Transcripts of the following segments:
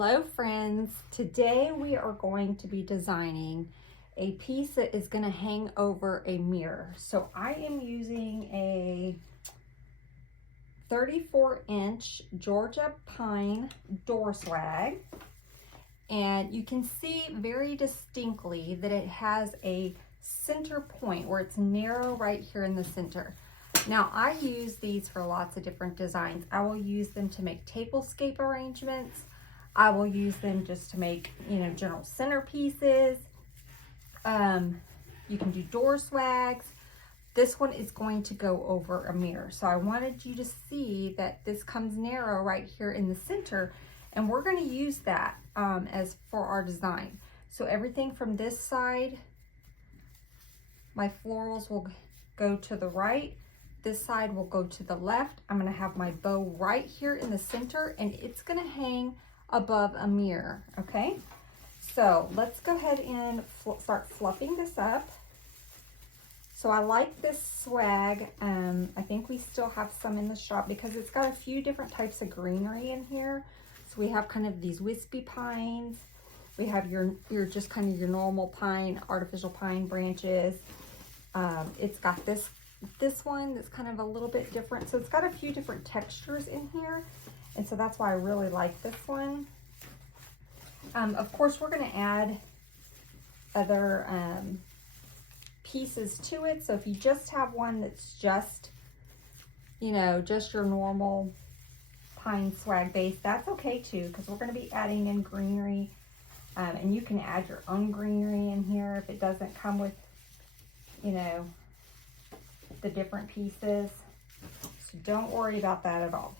Hello friends, today we are going to be designing a piece that is going to hang over a mirror. So I am using a 34-inch Georgia pine door swag, and you can see very distinctly that it has a center point where it's narrow right here in the center. Now I use these for lots of different designs. I will use them to make tablescape arrangements. I will use them just to make, general centerpieces. You can do door swags. This one is going to go over a mirror. So I wanted you to see that this comes narrow right here in the center, and we're going to use that as for our design. So everything from this side, my florals will go to the right. This side will go to the left. I'm going to have my bow right here in the center, and it's going to hang above a mirror. Okay, so let's go ahead and start fluffing this up. So I like this swag. I think we still have some in the shop because it's got a few different types of greenery in here. So we have kind of these wispy pines. We have your just kind of your normal pine, artificial pine branches. It's got this one that's kind of a little bit different. So it's got a few different textures in here. And so that's why I really like this one. Of course, we're going to add other pieces to it. So if you just have one that's just, just your normal pine swag base, that's okay too, because we're going to be adding in greenery. And you can add your own greenery in here if it doesn't come with, the different pieces. So don't worry about that at all.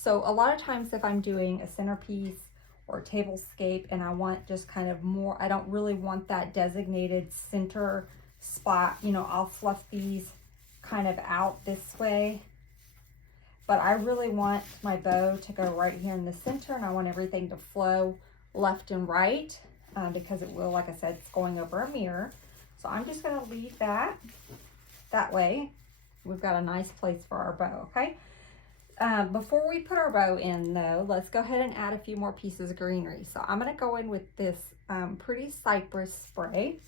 So a lot of times if I'm doing a centerpiece or a tablescape and I want just kind of more, I don't really want that designated center spot, I'll fluff these kind of out this way. But I really want my bow to go right here in the center, and I want everything to flow left and right because it will, like I said, it's going over a mirror. So I'm just going to leave that way. We've got a nice place for our bow, okay? Before we put our bow in though, let's go ahead and add a few more pieces of greenery. So I'm going to go in with this pretty cypress spray.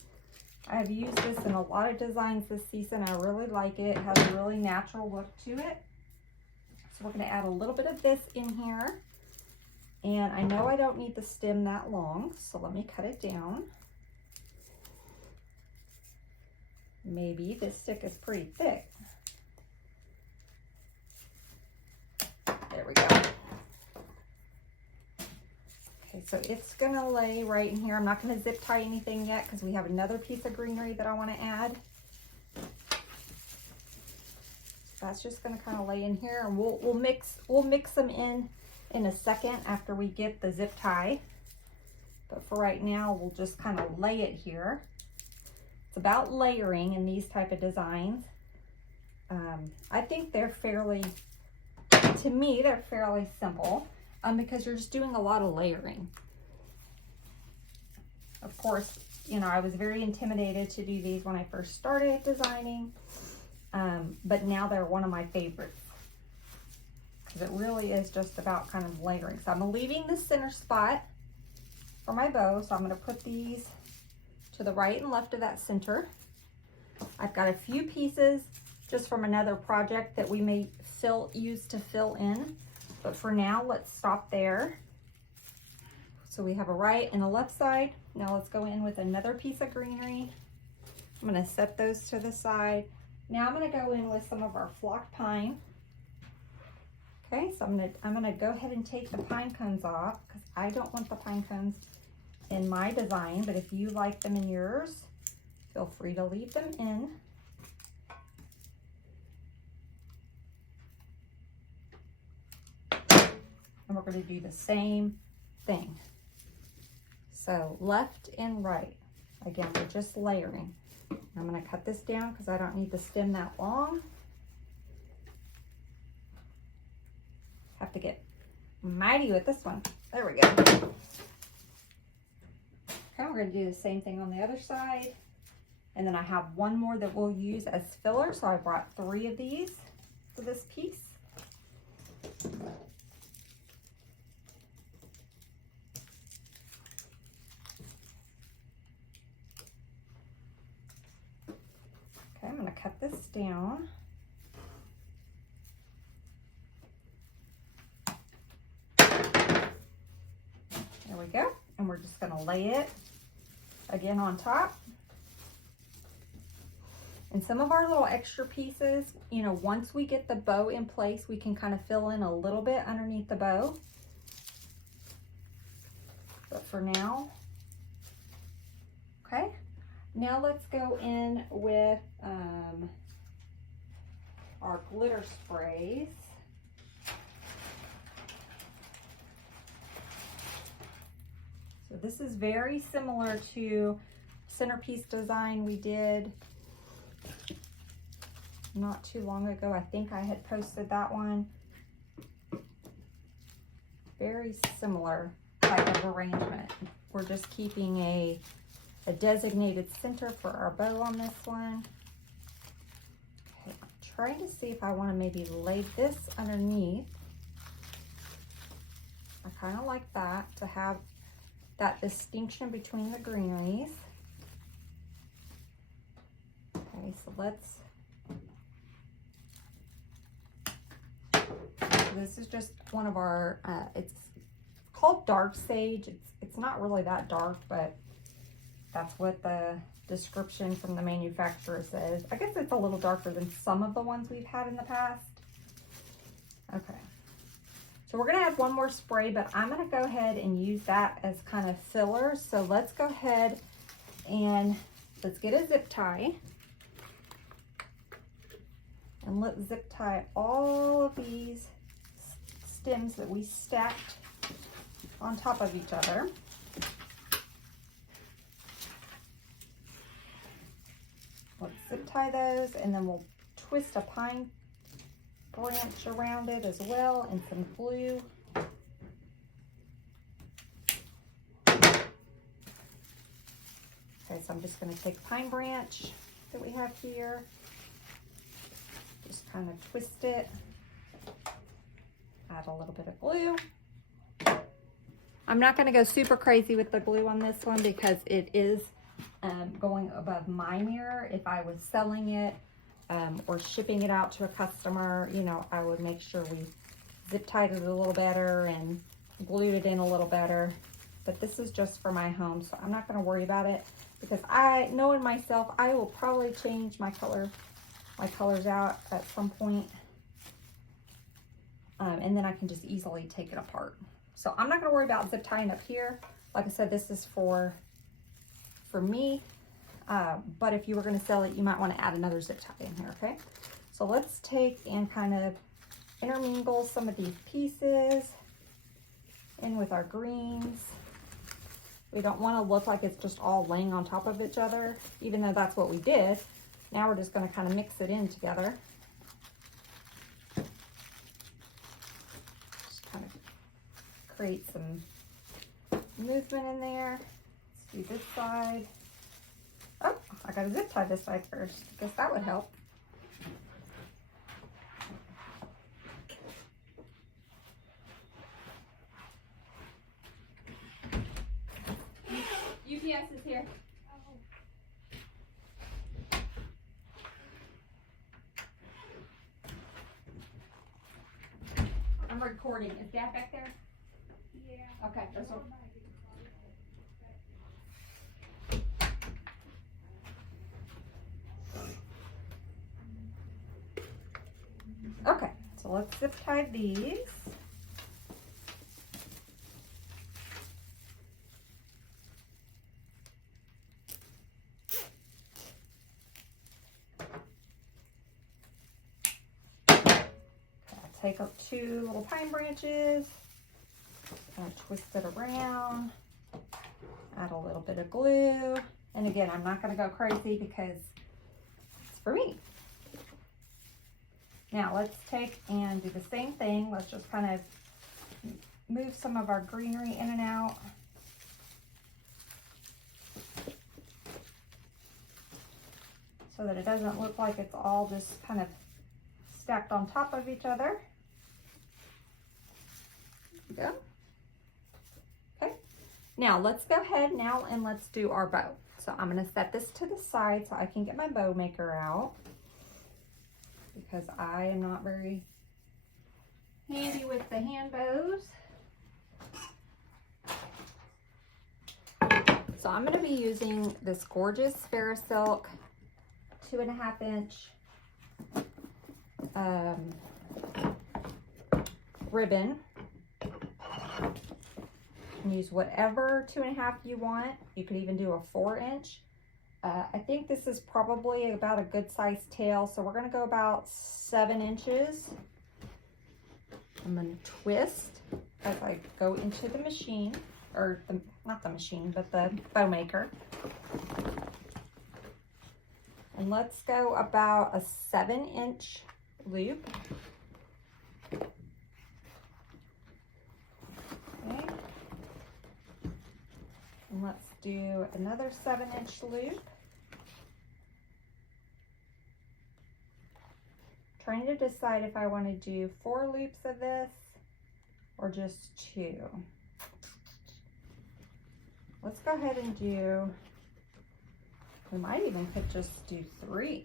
I've used this in a lot of designs this season. I really like it. It has a really natural look to it. So we're going to add a little bit of this in here. And I know I don't need the stem that long, so let me cut it down. Maybe this stick is pretty thick. There we go. Okay, so it's gonna lay right in here. I'm not gonna zip tie anything yet because we have another piece of greenery that I want to add. That's just gonna kind of lay in here, and we'll mix them in a second after we get the zip tie. But for right now, we'll just kind of lay it here. It's about layering in these type of designs. I think they're fairly, to me, they're fairly simple because you're just doing a lot of layering. Of course, I was very intimidated to do these when I first started designing, but now they're one of my favorites because it really is just about kind of layering. So I'm leaving the center spot for my bow, so I'm going to put these to the right and left of that center. I've got a few pieces just from another project that we may use to fill in, but for now let's stop there. So we have a right and a left side. Now let's go in with another piece of greenery. I'm going to set those to the side. Now I'm going to go in with some of our flocked pine. Okay, so I'm going to go ahead and take the pine cones off because I don't want the pine cones in my design, but if you like them in yours, feel free to leave them in. And we're going to do the same thing. So left and right. Again, we're just layering. I'm going to cut this down because I don't need the stem that long. Have to get mighty with this one. There we go. Okay, we're going to do the same thing on the other side. And then I have one more that we'll use as filler. So I brought 3 of these for this piece. this down. There we go. And we're just going to lay it again on top. And some of our little extra pieces, you know, once we get the bow in place, we can kind of fill in a little bit underneath the bow. But for now, okay. Now let's go in with our glitter sprays. So this is very similar to centerpiece design we did not too long ago. I think I had posted that one. Very similar type of arrangement. We're just keeping a designated center for our bow on this one. Okay, I'm trying to see if I want to maybe lay this underneath. I kind of like that, to have that distinction between the greeneries. Okay, so let's, this is just one of our, it's called dark sage. It's not really that dark, but that's what the description from the manufacturer says. I guess it's a little darker than some of the ones we've had in the past. Okay. So we're gonna add one more spray, but I'm gonna go ahead and use that as kind of filler. So let's go ahead and let's get a zip tie. And let's zip tie all of these stems that we stacked on top of each other. Let's zip tie those, and then we'll twist a pine branch around it as well, and some glue. Okay, so I'm just going to take a pine branch that we have here, just kind of twist it, add a little bit of glue. I'm not going to go super crazy with the glue on this one because it is going above my mirror. If I was selling it or shipping it out to a customer, you know, I would make sure we zip tied it a little better and glued it in a little better. But this is just for my home, so I'm not going to worry about it, because knowing myself, I will probably change my colors out at some point, and then I can just easily take it apart. So I'm not going to worry about zip tying up here. Like I said, this is for me. But if you were going to sell it, you might want to add another zip tie in here, okay? So let's take and kind of intermingle some of these pieces in with our greens. We don't want to look like it's just all laying on top of each other, even though that's what we did. Now we're just going to kind of mix it in together. Just kind of create some movement in there. Let's do this side. Oh, I gotta zip tie this side first. I guess that would help. UPS is here. I'm recording. Is Dad back there? Yeah. Okay, that's all. Okay, so let's zip tie these. Take up 2 little pine branches, and twist it around, add a little bit of glue. And again, I'm not going to go crazy because it's for me. Now let's take and do the same thing. Let's just kind of move some of our greenery in and out. So that it doesn't look like it's all just kind of stacked on top of each other. There we go. Okay. Now let's go ahead now and let's do our bow. So I'm going to set this to the side so I can get my bow maker out. because I am not very handy with the hand bows. So I'm going to be using this gorgeous Silk 2.5 inch ribbon. And use whatever 2.5 you want. You could even do a 4 inch. I think this is probably about a good sized tail, so we're going to go about 7 inches. I'm going to twist as I go into the machine, or not the machine, but the bow maker. And let's go about a 7 inch loop. Okay. And let's do another 7 inch loop. Trying to decide if I want to do 4 loops of this or just 2. Let's go ahead and do, we might even could just do 3.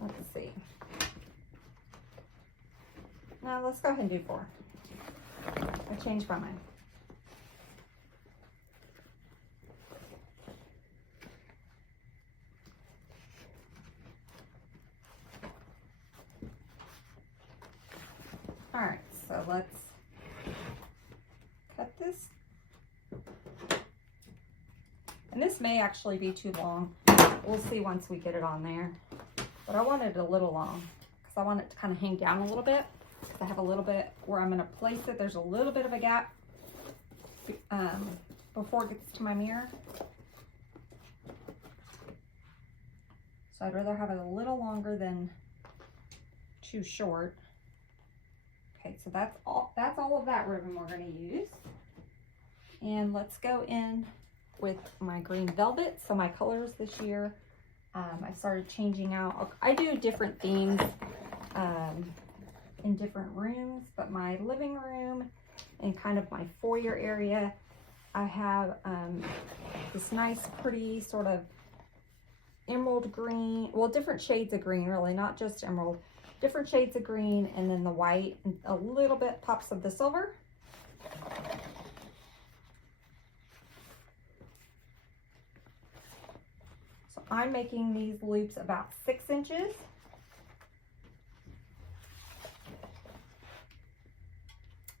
Let's see. Now let's go ahead and do 4. I changed my mind. All right, so let's cut this. And this may actually be too long. We'll see once we get it on there. But I want it a little long because I want it to kind of hang down a little bit. Because I have a little bit where I'm going to place it. There's a little bit of a gap before it gets to my mirror. So I'd rather have it a little longer than too short. Okay, so that's all of that ribbon we're going to use. And let's go in with my green velvet. So my colors this year, I started changing out. I do different themes in different rooms, but my living room and kind of my foyer area, I have this nice, pretty sort of emerald green, well, different shades of green, really, not just emerald. Different shades of green, and then the white, and a little bit pops of the silver. So I'm making these loops about 6 inches.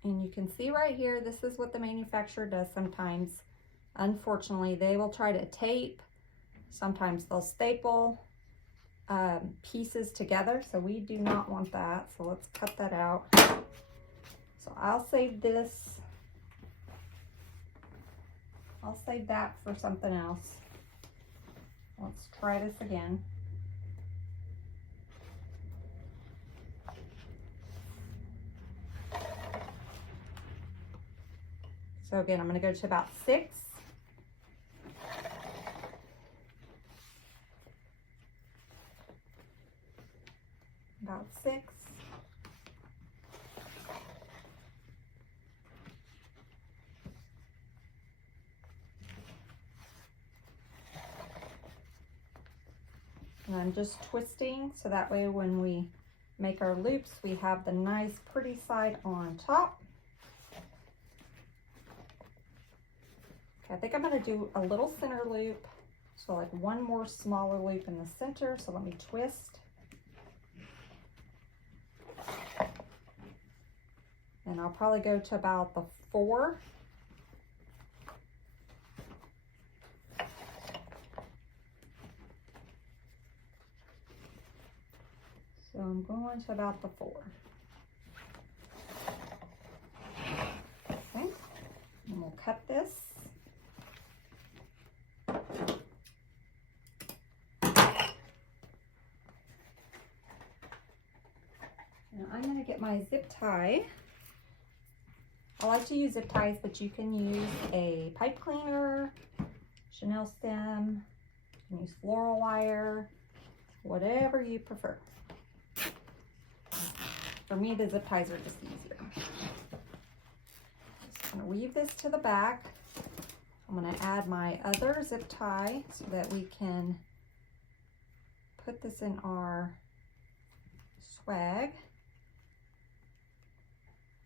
And you can see right here, this is what the manufacturer does sometimes. Unfortunately, they will try to tape. Sometimes they'll staple pieces together, so we do not want that. So let's cut that out. So I'll save this. I'll save that for something else. Let's try this again. So again, I'm going to go to about 6. About 6. And I'm just twisting so that way when we make our loops, we have the nice pretty side on top. Okay, I think I'm going to do a little center loop. So like one more smaller loop in the center. So let me twist. And I'll probably go to about the 4. So I'm going to about the 4. Okay, and we'll cut this. Now I'm going to get my zip tie. I like to use zip ties, but you can use a pipe cleaner, Chanel stem, you can use floral wire, whatever you prefer. For me, the zip ties are just easier. Just gonna weave this to the back. I'm going to add my other zip tie so that we can put this in our swag.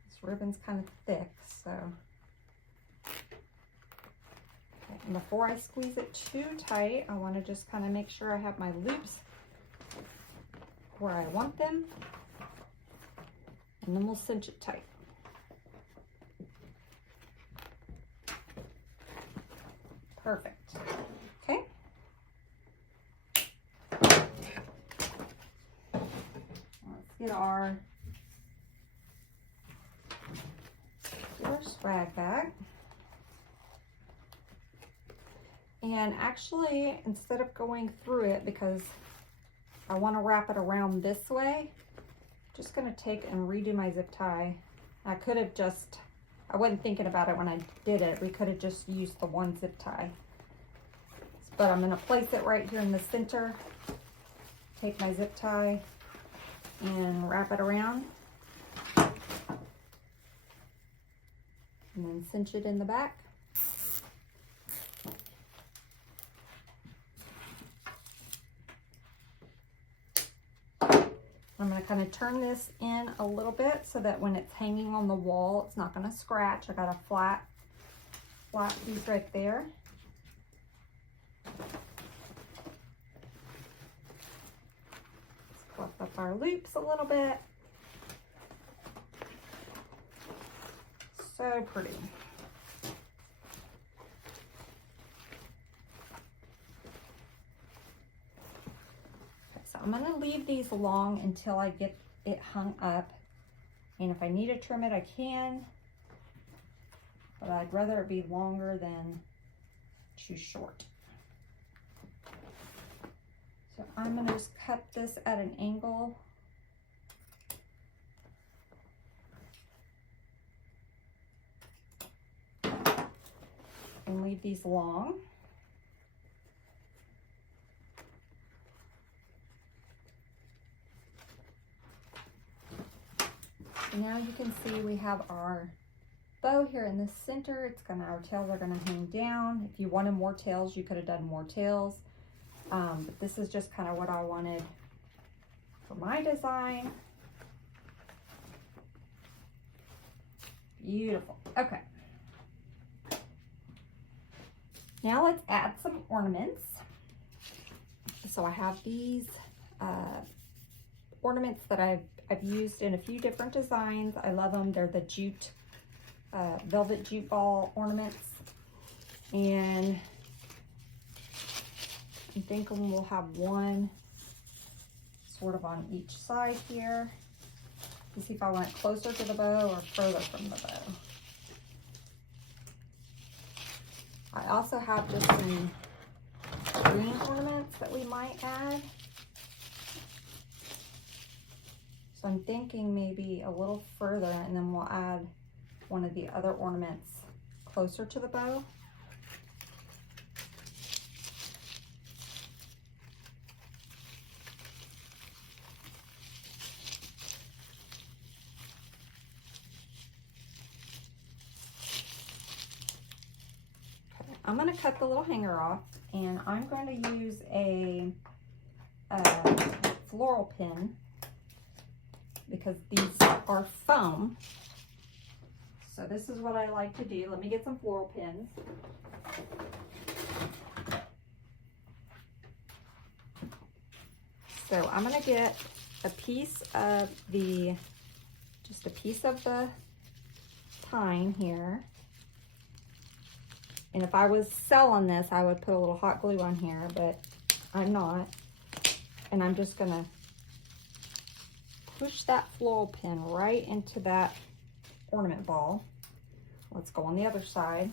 This ribbon's kind of thick, so. Okay, and before I squeeze it too tight, I want to just kind of make sure I have my loops where I want them. And then we'll cinch it tight. Perfect. Okay. Let's get our swag bag. And actually, instead of going through it, because I want to wrap it around this way, just going to take and redo my zip tie. I could have just, I wasn't thinking about it when I did it. We could have just used the one zip tie. But I'm going to place it right here in the center. Take my zip tie and wrap it around. And then cinch it in the back. I'm going to kind of turn this in a little bit so that when it's hanging on the wall, it's not going to scratch. I got a flat piece right there. Let's fluff up our loops a little bit. So pretty. So I'm going to leave these long until I get it hung up, and if I need to trim it I can, but I'd rather it be longer than too short. So I'm going to just cut this at an angle. And leave these long. Now you can see we have our bow here in the center. Our tails are gonna hang down. If you wanted more tails, you could have done more tails. But this is just kind of what I wanted for my design. Beautiful. Okay. Now let's add some ornaments. So I have these ornaments that I've used in a few different designs. I love them. They're the jute, velvet jute ball ornaments. And I'm thinking we'll have one sort of on each side here. Let's see if I want it closer to the bow or further from the bow. I also have just some green ornaments that we might add. So I'm thinking maybe a little further, and then we'll add one of the other ornaments closer to the bow. Okay, I'm going to cut the little hanger off, and I'm going to use a floral pin, because these are foam. So this is what I like to do. Let me get some floral pins. So I'm gonna get a piece of the, just a piece of the pine here. And if I was selling this, I would put a little hot glue on here, but I'm not. And I'm just gonna push that floral pin right into that ornament ball. Let's go on the other side.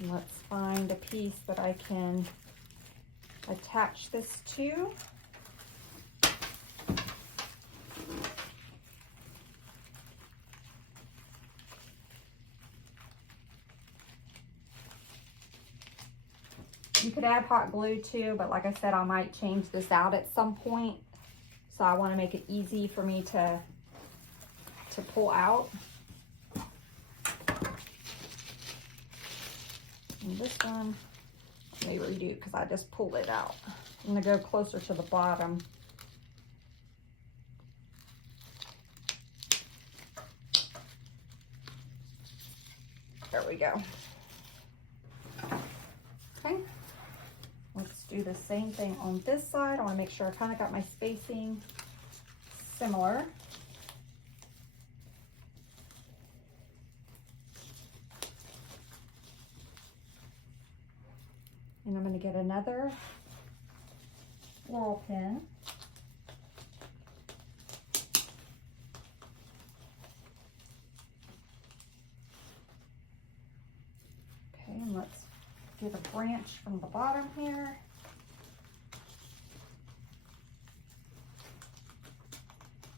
And let's find a piece that I can attach this to. You could add hot glue too, but like I said, I might change this out at some point. So I want to make it easy for me to to pull out. And this one, let me redo because I just pulled it out. I'm going to go closer to the bottom. There we go. Okay. Let's do the same thing on this side. I want to make sure I kind of got my spacing similar. And I'm going to get another floral pin. Okay, and let's get a branch from the bottom here.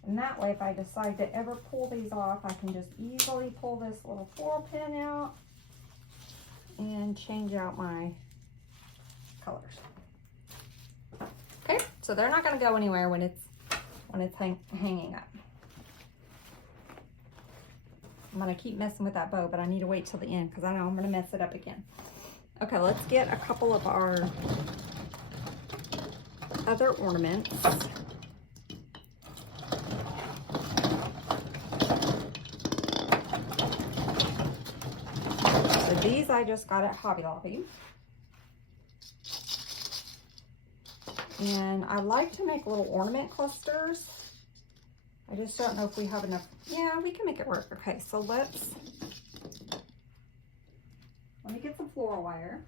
And that way, if I decide to ever pull these off, I can just easily pull this little floral pin out and change out my colors. Okay, so they're not going to go anywhere when it's hanging up. I'm going to keep messing with that bow, but I need to wait till the end because I know I'm going to mess it up again. Okay, let's get a couple of our other ornaments. So these I just got at Hobby Lobby. And I like to make little ornament clusters. I just don't know if we have enough. Yeah, we can make it work. Okay, so let me get some floral wire.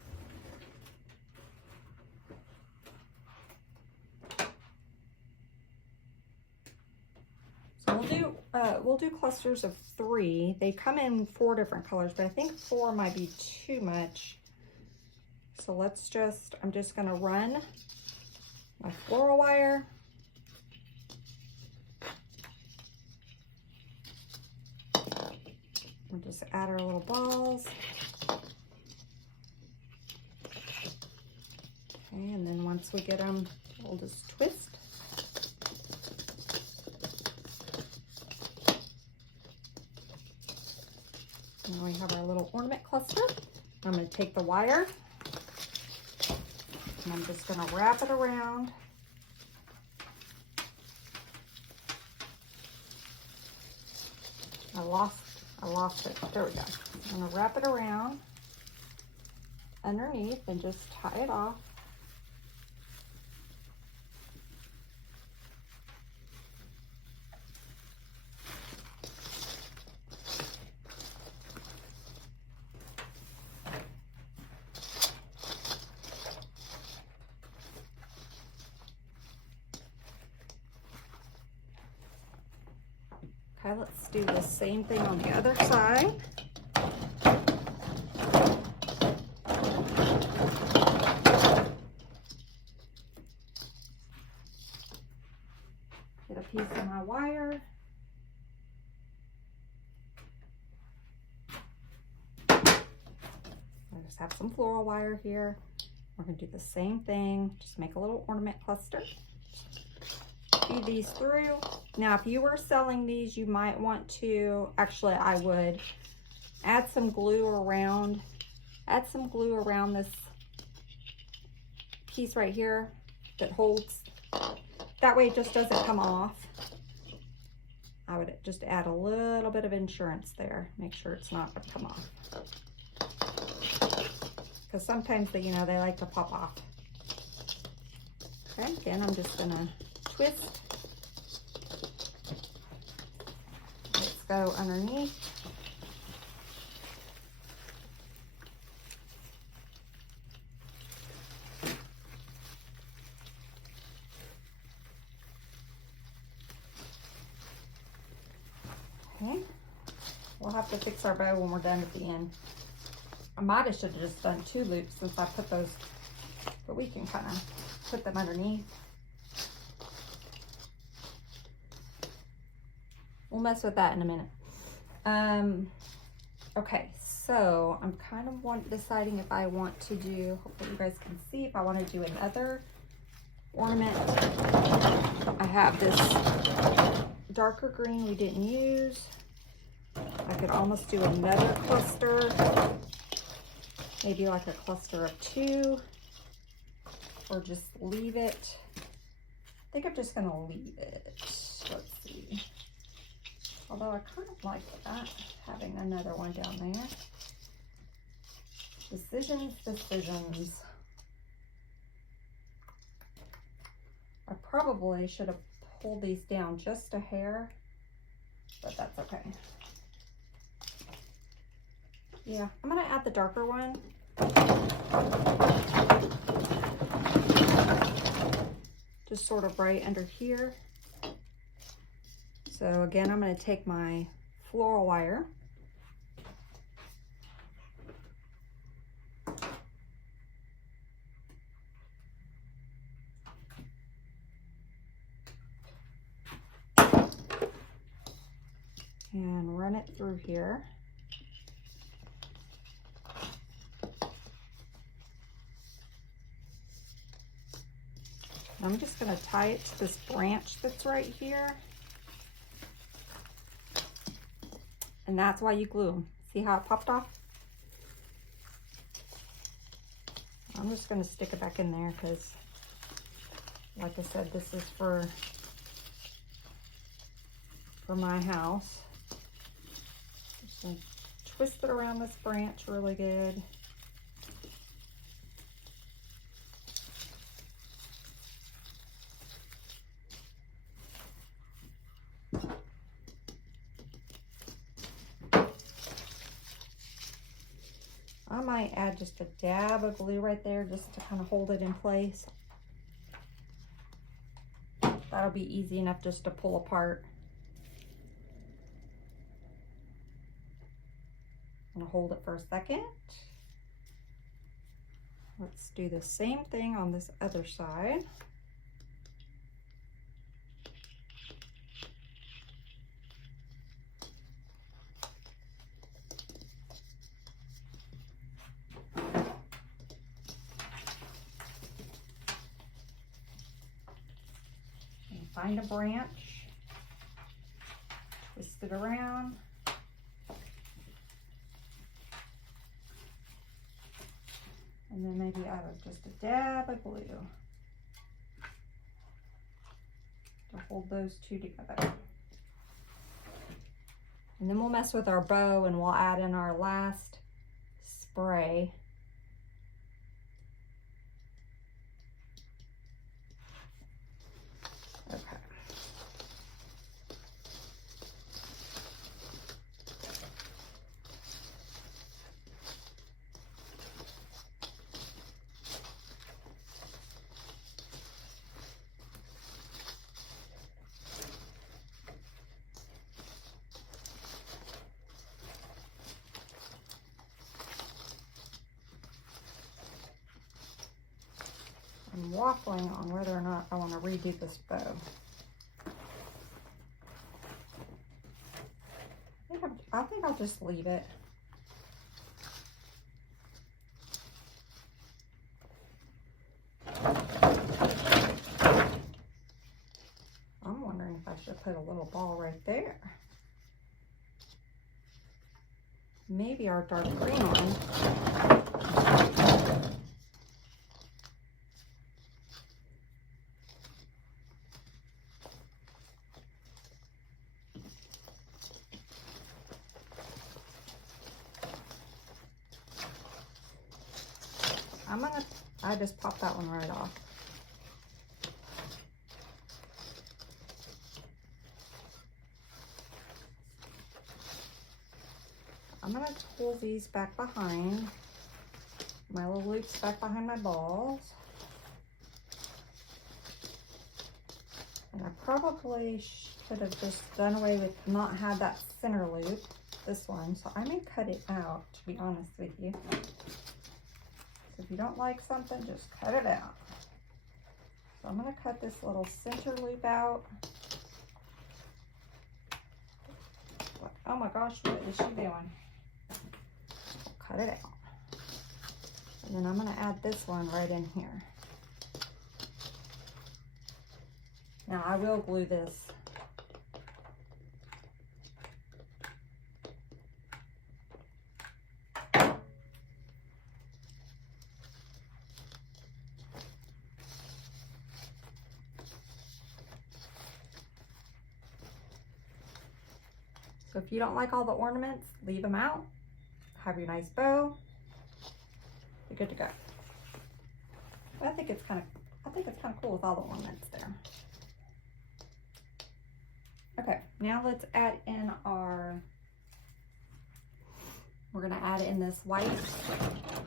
So we'll do clusters of 3. They come in 4 different colors, but I think 4 might be too much. So I'm just gonna run my floral wire. We'll just add our little balls. Okay, and then once we get them, we'll just twist. And now we have our little ornament cluster. I'm going to take the wire and I'm just going to wrap it around. I lost it. There we go. I'm going to wrap it around underneath and just tie it off. Okay, let's do the same thing on the other side. Get a piece of my wire. I just have some floral wire here. We're going to do the same thing, just make a little ornament cluster. Feed these through. Now, if you were selling these, you might want to, actually I would, add some glue around this piece right here that holds. That way it just doesn't come off. I would just add a little bit of insurance there. Make sure it's not going to come off. Because sometimes they like to pop off. Okay, then I'm just going to twist. Let's go underneath. Okay, we'll have to fix our bow when we're done at the end. I might have should have just done 2 loops since I put those, but we can kind of put them underneath. We'll mess with that in a minute. Okay, so I'm kind of deciding if I want to do, hopefully you guys can see, if I want to do another ornament. I have this darker green we didn't use. could almost do another cluster, maybe like a cluster of 2, or just leave it. I think I'm just gonna leave it. Let's see. Although I kind of like that, having another one down there. Decisions, decisions. I probably should have pulled these down just a hair, but that's okay. Yeah, I'm gonna add the darker one. Just sort of right under here. So again, I'm gonna take my floral wire. And run it through here. I'm just going to tie it to this branch that's right here. And that's why you glue them. See how it popped off? I'm just going to stick it back in there because, like I said, this is for my house. Just going to twist it around this branch really good. I might add just a dab of glue right there just to kind of hold it in place. That'll be easy enough just to pull apart. I'm gonna hold it for a second. Let's do the same thing on this other side. And find a branch, twist it around. And then maybe add just a dab of glue to hold those two together. And then we'll mess with our bow and we'll add in our last spray. Okay. I'm waffling on whether or not I want to redo this bow. I think I'll just leave it. I'm wondering if I should put a little ball right there. Maybe our dark green one. I just popped that one right off. I'm gonna pull these back behind, my little loops back behind my balls. And I probably should have just done away with not have that center loop, this one. So I may cut it out, to be honest with you. If you don't like something, just cut it out. So I'm going to cut this little center loop out. Oh my gosh, what is she doing? Cut it out. And then I'm going to add this one right in here. Now I will glue this. So if you don't like all the ornaments, leave them out. Have your nice bow. You're good to go. I think it's kind of cool with all the ornaments there. Okay, now let's add in we're gonna add in this white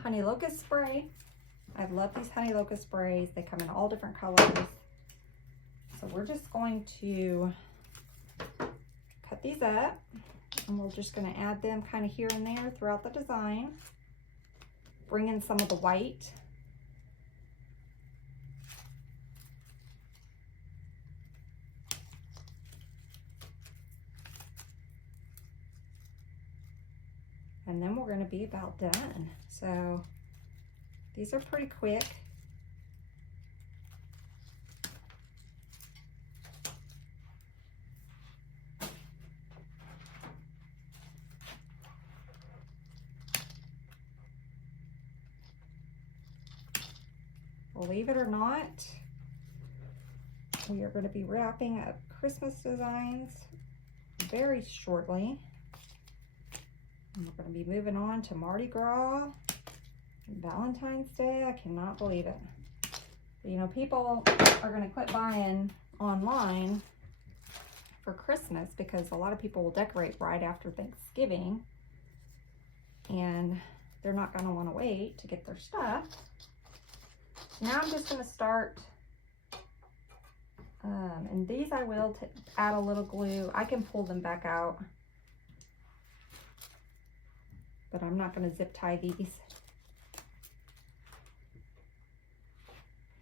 honey locust spray. I love these honey locust sprays. They come in all different colors. So we're just going to cut these up, and we're just gonna add them kind of here and there throughout the design. Bring in some of the white. And then we're going to be about done. So these are pretty quick. Believe it or not, we are going to be wrapping up Christmas designs very shortly. And we're going to be moving on to Mardi Gras and Valentine's Day. I cannot believe it. But, you know, people are going to quit buying online for Christmas because a lot of people will decorate right after Thanksgiving. And they're not going to want to wait to get their stuff. Now I'm just going to start. And these I will add a little glue. I can pull them back out, but I'm not going to zip tie these.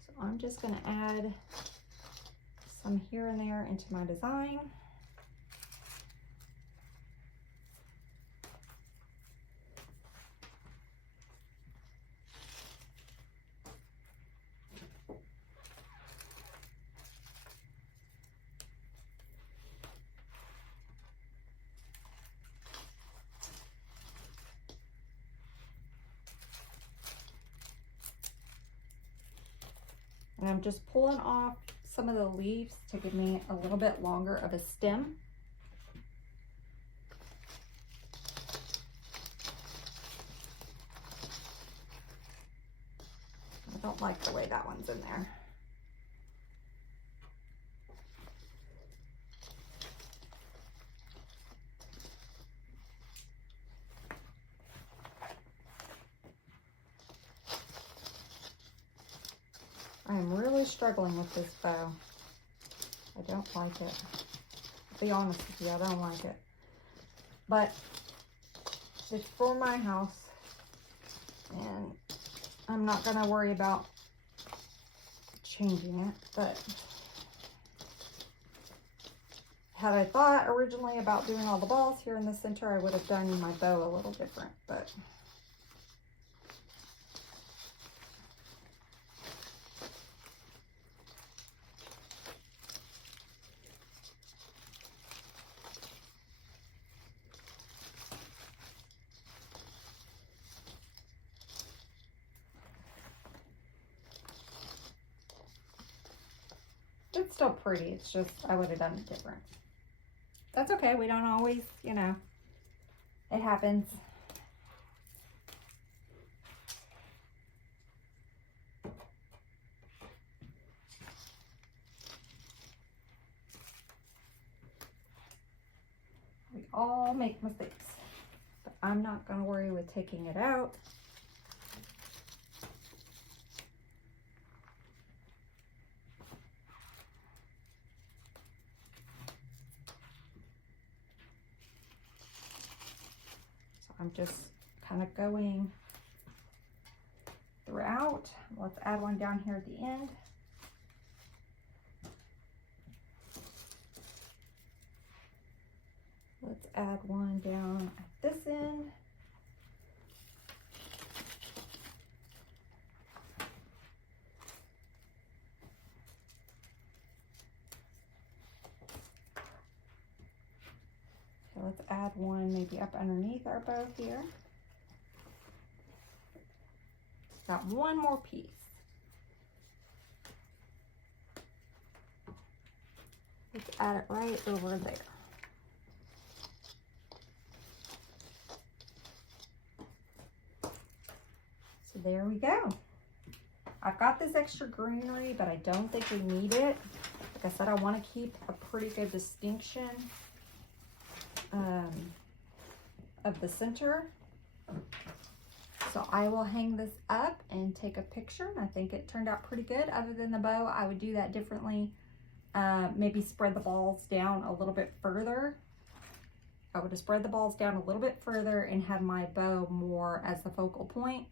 So I'm just going to add some here and there into my design. And I'm just pulling off some of the leaves to give me a little bit longer of a stem. I don't like the way that one's in there. I am really struggling with this bow. I don't like it. To be honest with you, I don't like it. But it's for my house, and I'm not going to worry about changing it. But had I thought originally about doing all the balls here in the center, I would have done my bow a little different. But it's still pretty. It's just I would have done it different. That's okay. We don't always, you know, it happens. We all make mistakes, but I'm not going to worry with taking it out. I'm just kind of going throughout. Let's add one down here at the end. Let's add one down at this end. Let's add one maybe up underneath our bow here. Got one more piece. Let's add it right over there. there we go. I've got this extra greenery, but I don't think we need it. Like I said, I want to keep a pretty good distinction of the center. So I will hang this up and take a picture. And I think it turned out pretty good. Other than the bow, I would do that differently. Maybe spread the balls down a little bit further. I would have spread the balls down a little bit further and had my bow more as the focal point.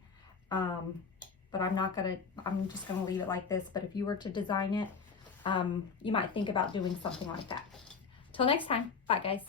But I'm just gonna leave it like this. But if you were to design it, you might think about doing something like that. Till next time, bye guys.